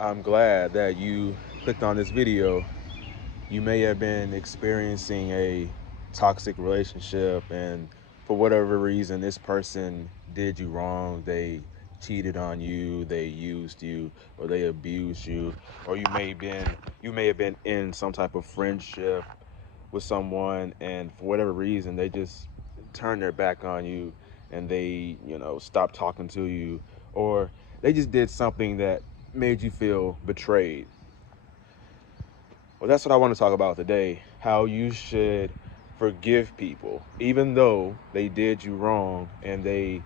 I'm glad that you clicked on this video. You may have been experiencing a toxic relationship, and for whatever reason, this person did you wrong. They cheated on you, they used you, or they abused you, or you may have been in some type of friendship with someone, and for whatever reason, they just turned their back on you, and they, stopped talking to you, or they just did something that made you feel betrayed. Well, that's what I want to talk about today. How you should forgive people, even though they did you wrong and they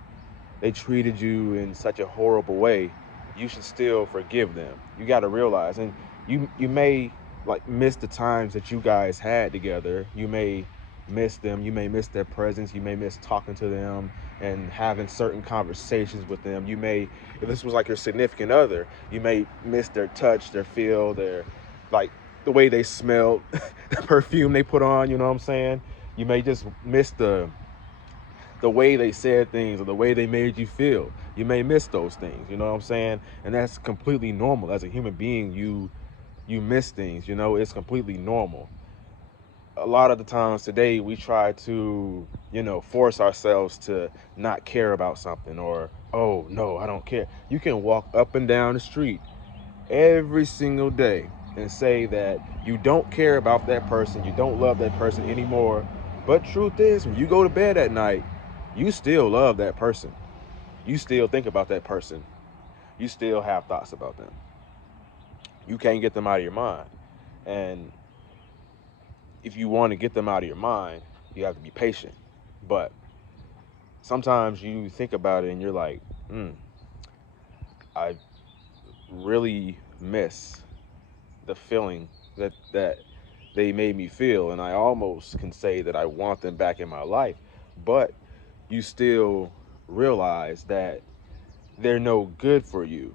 treated you in such a horrible way. You should still forgive them. You got to realize, and you may like miss the times that you guys had together. You may miss them. You may miss their presence. You may miss talking to them and having certain conversations with them. You may, if this was like your significant other, you may miss their touch, their feel, their like the way they smelled, the perfume they put on. You know what I'm saying? You may just miss the way they said things or the way they made you feel. You may miss those things, you know what I'm saying? And that's completely normal. As a human being, you miss things, it's completely normal. A lot of the times today we try to, force ourselves to not care about something, or oh no, I don't care. You can walk up and down the street every single day and say that you don't care about that person, you don't love that person anymore. But truth is, when you go to bed at night, you still love that person. You still think about that person. You still have thoughts about them. You can't get them out of your mind. And if you want to get them out of your mind, you have to be patient. But sometimes you think about it and you're like, I really miss the feeling that they made me feel, and I almost can say that I want them back in my life. But you still realize that they're no good for you.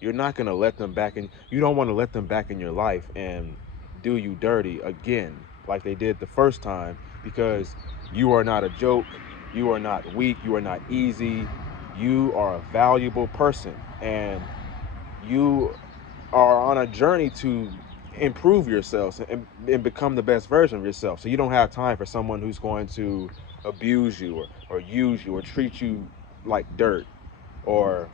You're not going to let them back in. You don't want to let them back in your life and do you dirty again like they did the first time, because you are not a joke. You are not weak. You are not easy. You are a valuable person, and you are on a journey to improve yourself and become the best version of yourself. So you don't have time for someone who's going to abuse you, or use you, or treat you like dirt, or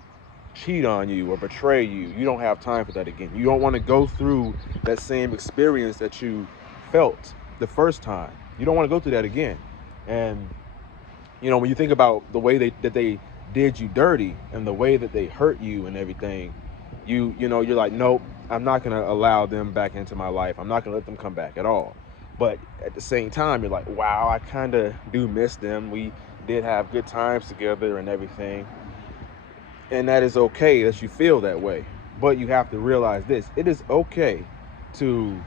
cheat on you or betray you. You don't have time for that again. You don't want to go through that same experience that you felt the first time. You don't want to go through that again. And when you think about the way they did you dirty and the way that they hurt you and everything, you're like, nope, I'm not gonna allow them back into my life. I'm not gonna let them come back at all. But at the same time, you're like, wow, I kind of do miss them. We did have good times together and everything, and that is okay that you feel that way. But you have to realize this: it is okay to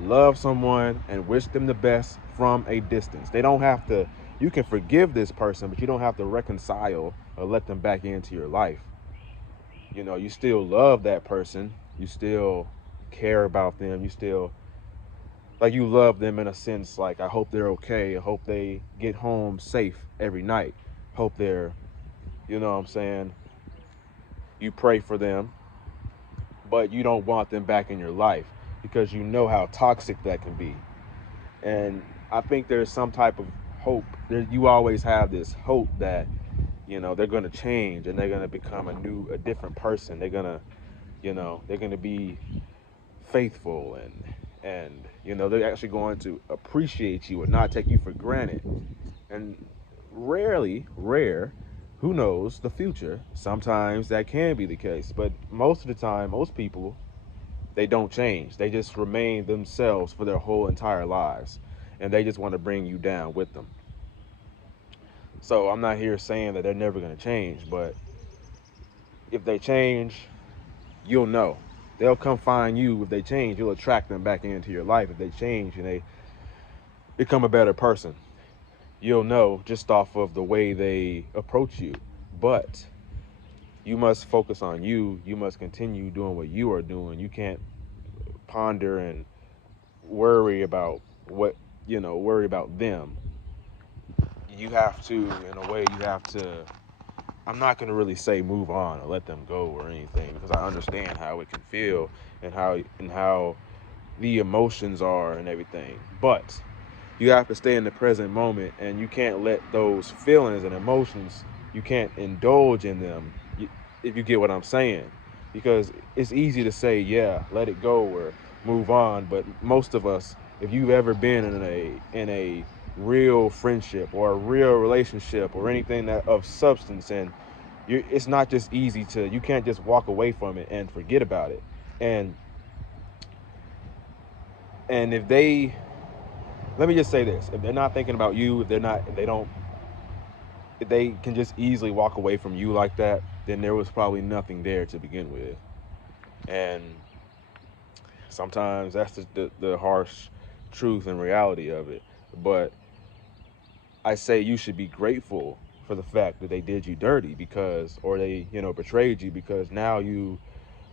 love someone and wish them the best from a distance. They don't have to, you can forgive this person, but you don't have to reconcile or let them back into your life. You still love that person, you still care about them, you still, like, you love them in a sense, like, I hope they're okay, I hope they get home safe every night, hope they're, you know what I'm saying, you pray for them, but you don't want them back in your life because you know how toxic that can be. And I think there's some type of hope. You always have this hope that they're going to change and they're going to become a different person. They're going to be faithful, and they're actually going to appreciate you and not take you for granted. And rare, who knows the future? Sometimes that can be the case, but most of the time, most people, they don't change. They just remain themselves for their whole entire lives, and they just want to bring you down with them. So I'm not here saying that they're never going to change, but if they change, you'll know. They'll come find you. If they change, you'll attract them back into your life. If they change and they become a better person, you'll know just off of the way they approach you. But you must focus on you. You must continue doing what you are doing. You can't ponder and worry about worry about them. You have to, in a way, you have to I'm not going to really say move on or let them go or anything, because I understand how it can feel and how the emotions are and everything. But you have to stay in the present moment, and you can't let those feelings and emotions, you can't indulge in them, if you get what I'm saying. Because it's easy to say, yeah, let it go or move on, but most of us, if you've ever been in a real friendship or a real relationship or anything that of substance, and it's not just easy to, you can't just walk away from it and forget about it. And if they, let me just say this, if they're not thinking about you, if they can just easily walk away from you like that, then there was probably nothing there to begin with. And sometimes that's the harsh truth and reality of it. But I say you should be grateful for the fact that they did you dirty, because, or they, betrayed you, because now you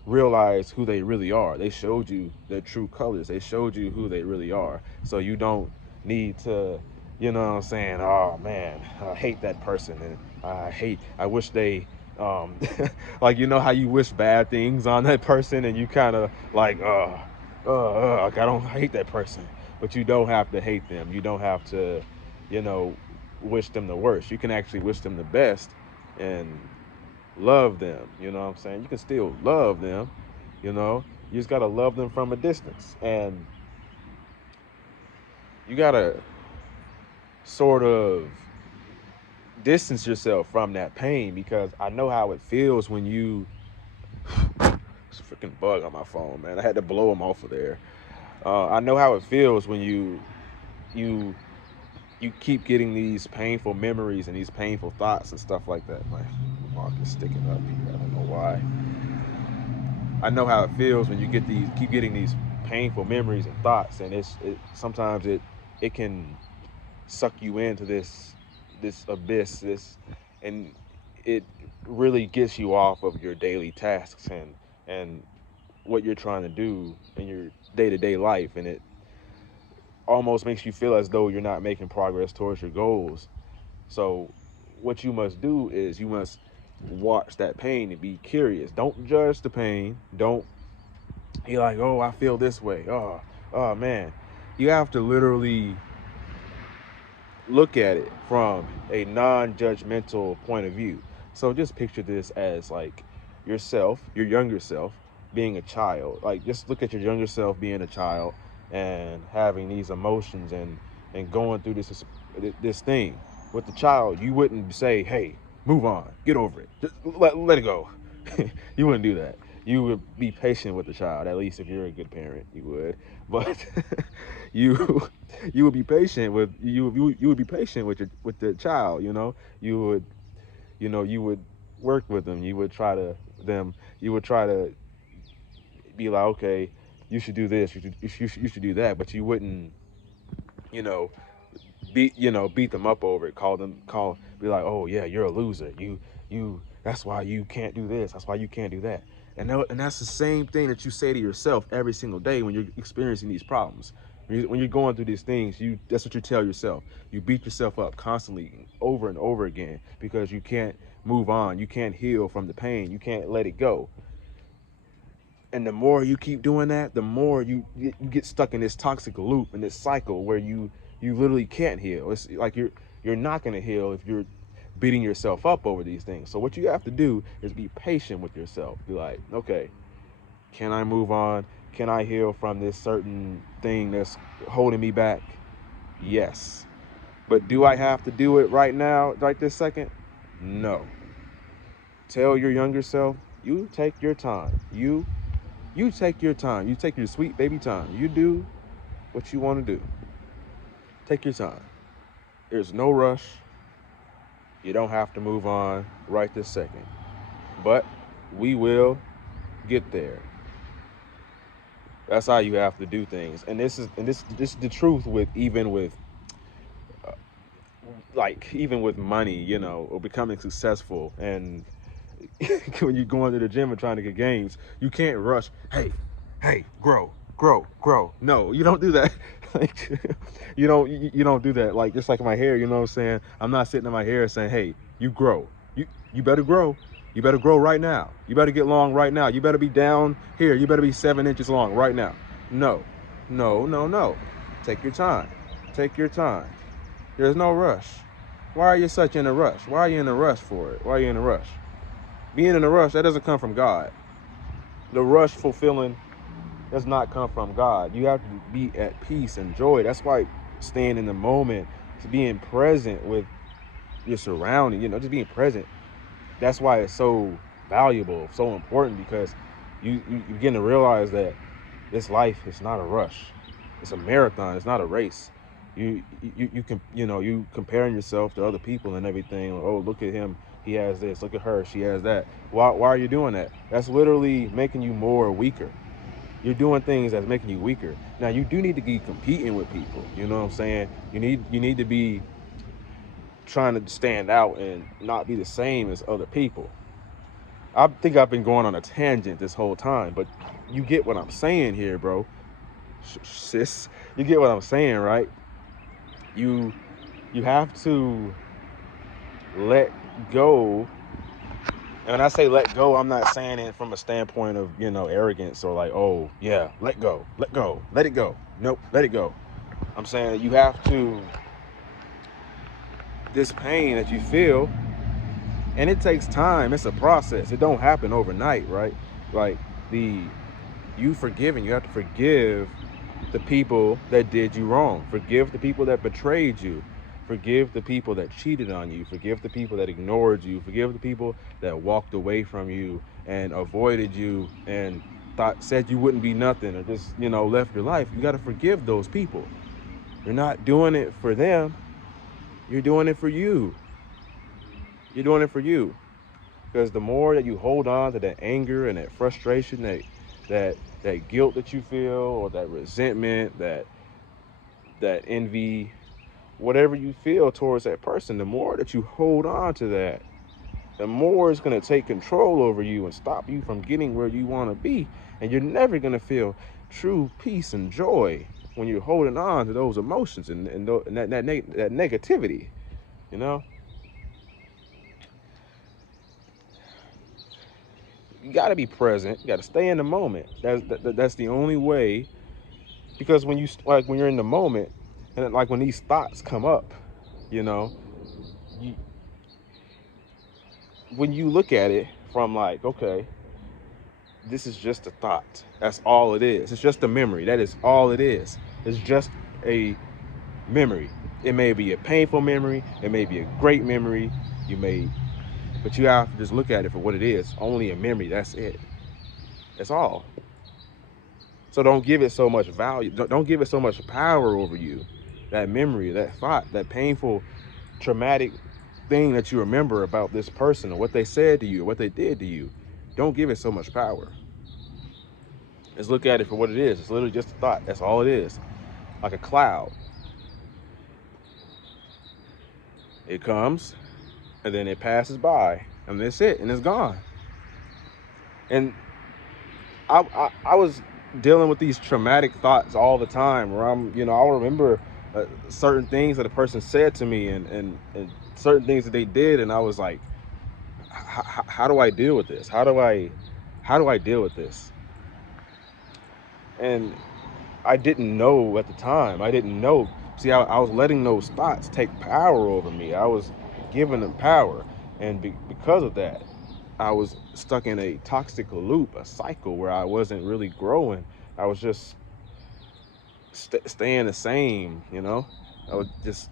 realize who they really are. They showed you their true colors. They showed you who they really are. So you don't need to, what I'm saying, oh man, I hate that person, and I wish they, like, how you wish bad things on that person, and you kind of like, like, I hate that person. But you don't have to hate them. You don't have to, you know, wish them the worst. You can actually wish them the best and love them. You know what I'm saying? You can still love them, you know. You just gotta love them from a distance. And you gotta sort of distance yourself from that pain, because I know how it feels when you it's a freaking bug on my phone, man. I had to blow them off of there. I know how it feels when you you keep getting these painful memories and these painful thoughts and stuff like that. My mark is sticking up here. I don't know why. I know how it feels when you keep getting these painful memories and thoughts, and sometimes it can suck you into this abyss, and it really gets you off of your daily tasks and what you're trying to do in your day-to-day life, and it almost makes you feel as though you're not making progress towards your goals. So what you must do is you must watch that pain and be curious. Don't judge the pain. Don't be like, oh, I feel this way. Oh man. You have to literally look at it from a non-judgmental point of view. So just picture this as like yourself, your younger self, being a child. Like, just look at your younger self being a child and having these emotions and going through this thing. With the child, you wouldn't say, hey, move on, get over it, just let it go. You wouldn't do that. You would be patient with the child. At least if you're a good parent, you would. But you you would be patient with you would be patient with the child. You would work with them. You would try to be like, okay, you should do this, you should do that. But you wouldn't, you know beat them up over it, be like, oh yeah, you're a loser, you that's why you can't do this, that's why you can't do that. And that's the same thing that you say to yourself every single day when you're experiencing these problems. When you're going through these things, that's what you tell yourself. You beat yourself up constantly, over and over again, because you can't move on, you can't heal from the pain, you can't let it go. And the more you keep doing that, the more you get stuck in this toxic loop, in this cycle where you literally can't heal. It's like you're not going to heal if you're beating yourself up over these things. So what you have to do is be patient with yourself. Be like, okay, can I move on? Can I heal from this certain thing that's holding me back? Yes. But do I have to do it right now, right this second? No. Tell your younger self, you take your time. You take your time. You take your sweet baby time. You do what you want to do. Take your time. There's no rush. You don't have to move on right this second. But we will get there. That's how you have to do things. And this is the truth with uh, even with money, or becoming successful. And when you go into the gym and trying to get gains, you can't rush. Hey, grow. No, you don't do that. Like, you don't do that. Like, just like my hair, you know what I'm saying? I'm not sitting in my hair saying, hey, you grow. You better grow. You better grow right now. You better get long right now. You better be down here. You better be 7 inches long right now. No, no, no, no. Take your time. Take your time. There's no rush. Why are you such in a rush? Why are you in a rush for it? Why are you in a rush? Being in a rush, that doesn't come from God. The rush fulfilling does not come from God. You have to be at peace and joy. That's why staying in the moment, being present with your surrounding, just being present. That's why it's so valuable, so important, because you begin to realize that this life is not a rush. It's a marathon. It's not a race. You can you comparing yourself to other people and everything. Oh, look at him. He has this. Look at her. She has that. Why are you doing that? That's literally making you more weaker. You're doing things that's making you weaker. Now you do need to be competing with people. You know what I'm saying? You need to be trying to stand out and not be the same as other people. I think I've been going on a tangent this whole time, but you get what I'm saying here, bro. Sis, you get what I'm saying, right? You have to let go. And when I say let go, I'm not saying it from a standpoint of, arrogance or like, oh, yeah, let go, let it go. Nope, let it go. I'm saying you have to, this pain that you feel, and it takes time. It's a process. It don't happen overnight, right? Like you forgiving, you have to forgive the people that did you wrong. Forgive the people that betrayed you. Forgive the people that cheated on you. Forgive the people that ignored you. Forgive the people that walked away from you and avoided you and said you wouldn't be nothing, or just, left your life. You got to forgive those people. You're not doing it for them. You're doing it for you. You're doing it for you. Because the more that you hold on to that anger and that frustration, that guilt that you feel, or that resentment, that envy, whatever you feel towards that person, the more that you hold on to that, the more it's going to take control over you and stop you from getting where you want to be. And you're never going to feel true peace and joy when you're holding on to those emotions and that negativity, You got to be present. You got to stay in the moment. That's the only way. Because when you're in the moment, and like when these thoughts come up, you, when you look at it from like, okay, this is just a thought. That's all it is. It's just a memory. That is all it is. It's just a memory. It may be a painful memory. It may be a great memory. But you have to just look at it for what it is. Only a memory. That's it. That's all. So don't give it so much value. Don't give it so much power over you. That memory, that thought, that painful, traumatic thing that you remember about this person, or what they said to you, or what they did to you. Don't give it so much power. Just look at it for what it is. It's literally just a thought. That's all it is. Like a cloud. It comes, and then it passes by, and that's it, and it's gone. And I was dealing with these traumatic thoughts all the time, where I'll remember certain things that a person said to me, and certain things that they did, and I was like, how do I deal with this? How do I deal with this? And I didn't know at the time. I didn't know. See, I was letting those thoughts take power over me. I was giving them power, and because of that, I was stuck in a toxic loop, a cycle where I wasn't really growing. I was just staying the same, I was just,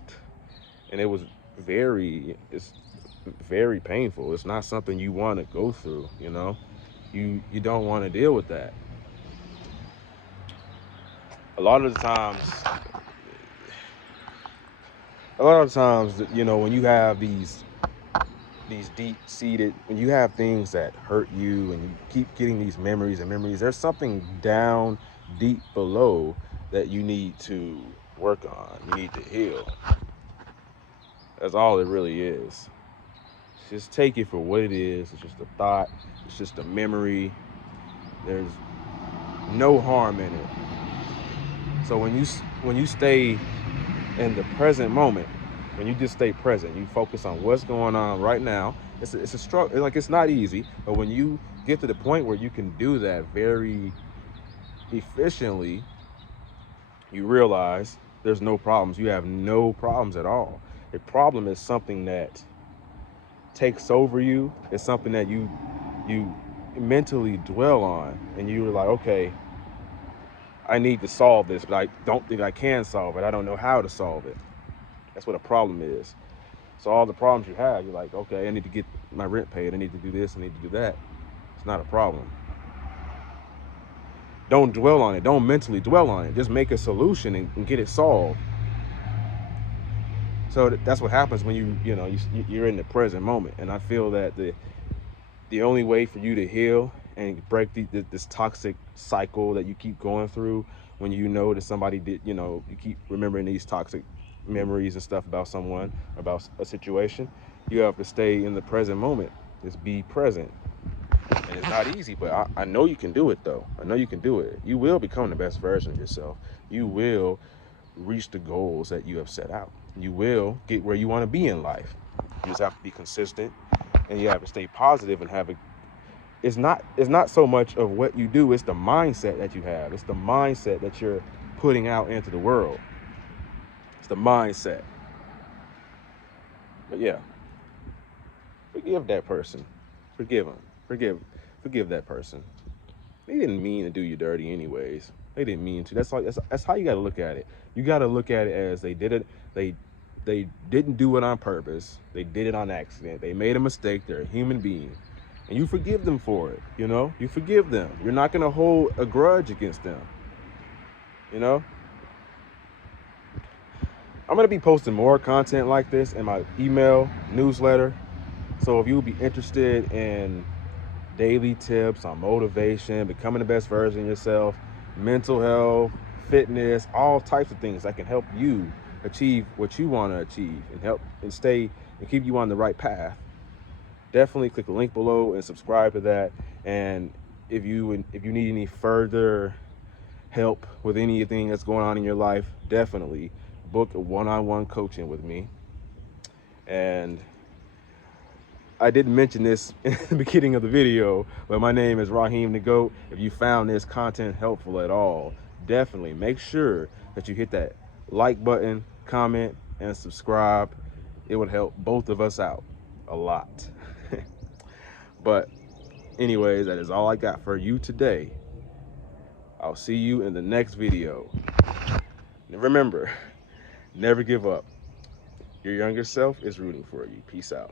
and it's very painful. It's not something you want to go through, You don't want to deal with that. A lot of the times, when you have these deep-seated, when you have things that hurt you and you keep getting these memories and memories, there's something down deep below that you need to work on. You need to heal. That's all it really is. Just take it for what it is. It's just a thought. It's just a memory. There's no harm in it. So when you stay in the present moment, when you just stay present, you focus on what's going on right now, It's a struggle. Like, it's not easy, but when you get to the point where you can do that very efficiently, you realize there's no problems. You have no problems at all. A problem is something that takes over you. It's something that you mentally dwell on, and you're like, okay, I need to solve this, but I don't think I can solve it. I don't know how to solve it. That's what a problem is. So all the problems you have, you're like, okay, I need to get my rent paid. I need to do this. I need to do that. It's not a problem. Don't dwell on it. Don't mentally dwell on it. Just make a solution and get it solved. So that's what happens when you're in the present moment. And I feel that the only way for you to heal and break this toxic cycle that you keep going through, when you know that somebody did, you keep remembering these toxic memories and stuff about someone, about a situation, you have to stay in the present moment. Just be present. And it's not easy, but I know you can do it, though. I know you can do it. You will become the best version of yourself. You will reach the goals that you have set out. You will get where you want to be in life. You just have to be consistent, and you have to stay positive and have a it's not so much of what you do, it's the mindset that you have. It's the mindset that you're putting out into the world. It's the mindset. But yeah, forgive that person. Forgive them. Forgive that person. They didn't mean to do you dirty anyways. They didn't mean to. That's how you got to look at it. You got to look at it as they did it. They didn't do it on purpose. They did it on accident. They made a mistake. They're a human being. And you forgive them for it, You forgive them. You're not going to hold a grudge against them, you know? I'm going to be posting more content like this in my email newsletter. So if you'll be interested in daily tips on motivation, becoming the best version of yourself, mental health, fitness, all types of things that can help you achieve what you want to achieve and help and stay and keep you on the right path, definitely click the link below and subscribe to that. And if you need any further help with anything that's going on in your life, definitely book a one-on-one coaching with me. And I didn't mention this in the beginning of the video, but my name is Raheem the Goat. If you found this content helpful at all, definitely make sure that you hit that like button, comment, and subscribe. It would help both of us out a lot. But anyways, that is all I got for you today. I'll see you in the next video. And remember, never give up. Your younger self is rooting for you. Peace out.